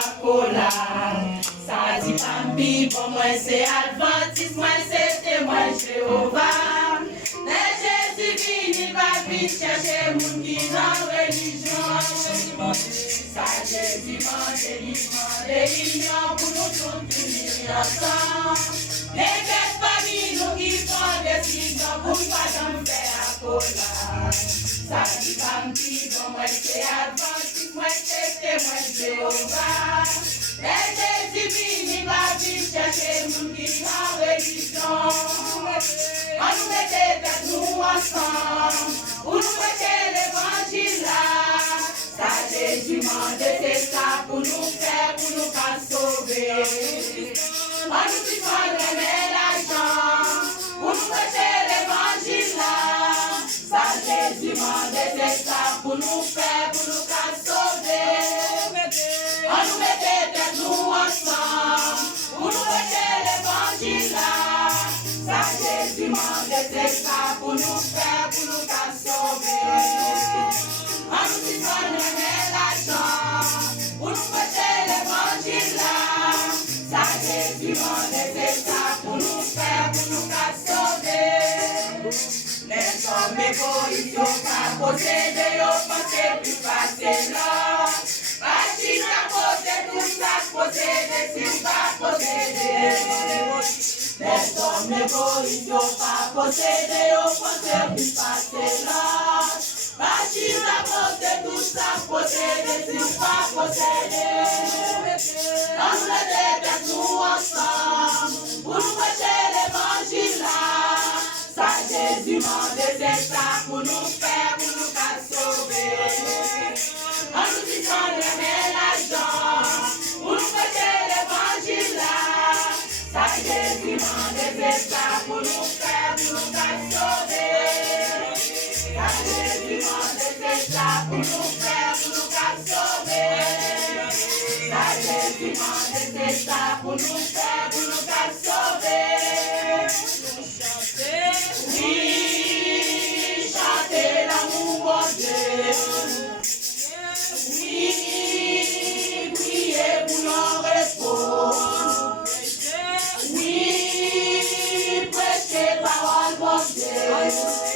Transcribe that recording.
Coca-Cola. Ça dit Bambi, bon moi c'est Adventiste, moi c'est témoin Jéhovah. Mais Jésus vini, va vite chercher moun qui dans religion. Ça Jésus mande l'union pour nous tous unir ensemble. Les bêtes familles nous qui font des signes pour pas j'en faire à Cola. Ça dit Bambi, bon moi c'est Adventiste, moi c'est témoin Jéhovah. Mais Jésus vini, va vite chercher moun qui dans religion. On nous mettait tête nous ensemble, pour nous prêcher l'évangile là. Ça Jésus m'a c'est ça pour nous faire, pour nous pas sauver. On nous dit qu'on remet l'argent, pour nous prêcher l'évangile là. Ça Jésus m'a c'est ça pour nous faire, pour nous pas sauver. On nous mettait tête nous ensemble, pour nous prêcher l'évangile là. Ça Jésus m'a c'est ça pour nous faire, pour nous pas sauver. On nous dit qu'on remet l'argent, pour nous prêcher l'évangile là. Ça Jésus m'a c'est ça pour nous faire, pour nous pas sauver. Les hommes égoïstes, ils pas possédés, ils pensent plus facile là. Machine à côté, tout ça possédé, si pas possédé. Les hommes égoïstes, ils pas possédés, ils pensent plus facile là. Machine à côté, tout ça possédé, si pas possédé. On nous les nous ensemble, pour nous prêcher l'évangile là. Ça Jésus m'a c'est ça pour nous faire, pour nous pas sauver. On nous dit qu'on remet l'argent, pour nous prêcher l'évangile là. Ça Jésus m'a c'est ça pour nous faire, pour nous pas sauver. Ça Jésus m'a c'est ça pour nous faire, pour nous pas sauver. Ça Jésus m'a c'est ça pour nous faire, pour nous pas sauver. Oui, chantez l'amour mon Dieu. Oui, priez pour nos répondre. Oui, prêchez parole mon Dieu.